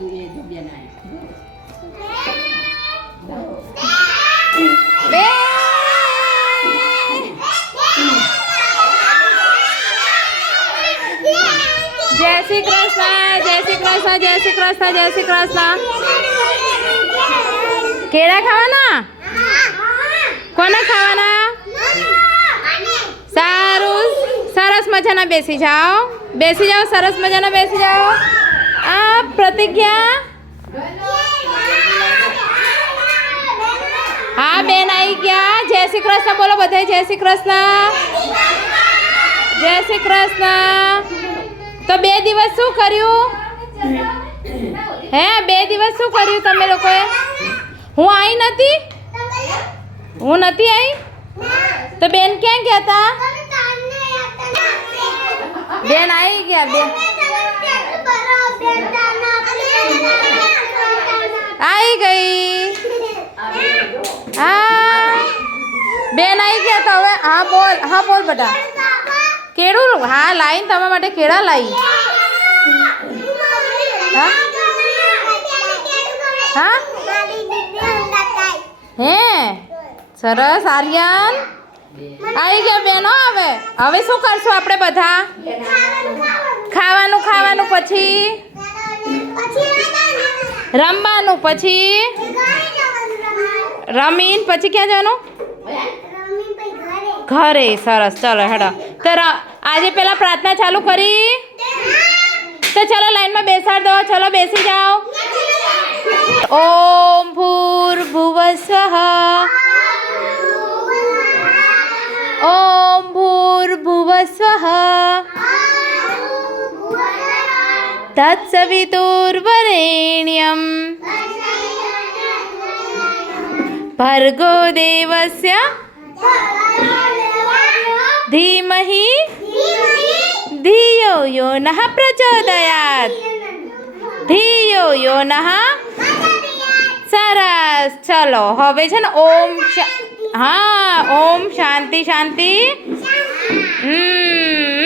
પછી એ જો બેન આવી બે. જય શ્રી કૃષ્ણ જય શ્રી કૃષ્ણ જય શ્રી કૃષ્ણ જય શ્રી કૃષ્ણ. કેળા ખાવાના? કોને ખાવાના? સારું. સરસ મજાના બેસી જાઓ. બેસી જાઓ સરસ મજાના બેસી જાઓ. આ પ્રતિજ્ઞા? હા, બેન આવી ગયા. જય શ્રી કૃષ્ણ. બોલો બધા જય શ્રી કૃષ્ણ. જય શ્રી કૃષ્ણ. તો બે દિવસ શું કર્યું? હે, બે દિવસ શું કર્યું તમે લોકોએ? હું આવી નથી? હું નથી આવી તો બેન ક્યાં ગયા હતા બેન આવી ગયા, બેન. આવી ગઈ. હા. બેન આવી ગયા તો હવે હા બોલ હા બોલ બધા. કેળું હા, લાઈન તમારા માટે કેળા લાવી હા? હા? હે? સરસ, આર્યન. આવી ગયા બેનો હવે. હવે શું કરશું આપણે બધા? ખાવાનું ખાવાનું પછી? રમવાનું પછી? રમીન પછી ક્યાં જવાનું? ઘરે. સરસ. ચલો, હેડો. તો આજે પેલા પ્રાર્થના ચાલુ કરી? તો ચલો, લાઈનમાં બેસાડ દો. ચલો, બેસી જાઓ. ઓમ ભૂર્ભુવસ્વઃ ઓમ ભૂર્ભુવસ્વઃ તત્સવિતુર્વરેણ્યમ ભર્ગો દેવસ્ય ધીમહિ ધિયો યો નઃ પ્રચોદયાત ધિયો યો નઃ સરસ ચલો હવે છે ને ઓમ હા, ઓમ શાંતિ શાંતિ. હમ.